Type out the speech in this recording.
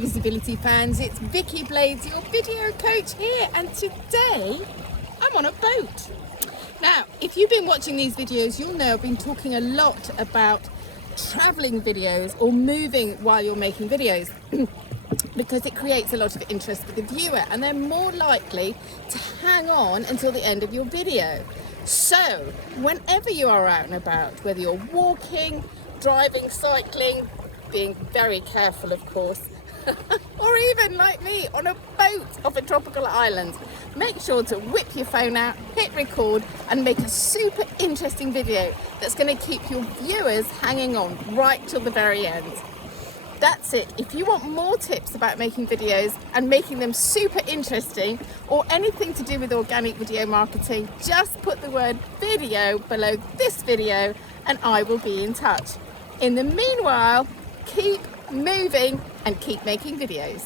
visibility fans, it's Vicky Blades, your video coach here, and today I'm on a boat. Now, if you've been watching these videos, you'll know I've been talking a lot about traveling videos or moving while you're making videos because it creates a lot of interest for the viewer and they're more likely to hang on until the end of your video. So, whenever you are out and about, whether you're walking, driving, cycling, being very careful of course, or even like me on a boat off a tropical island, make sure to whip your phone out, hit record and make a super interesting video that's going to keep your viewers hanging on right till the very end. That's it. If you want more tips about making videos and making them super interesting or anything to do with organic video marketing, just put the word video below this video and I will be in touch. In the meanwhile, keep moving and keep making videos.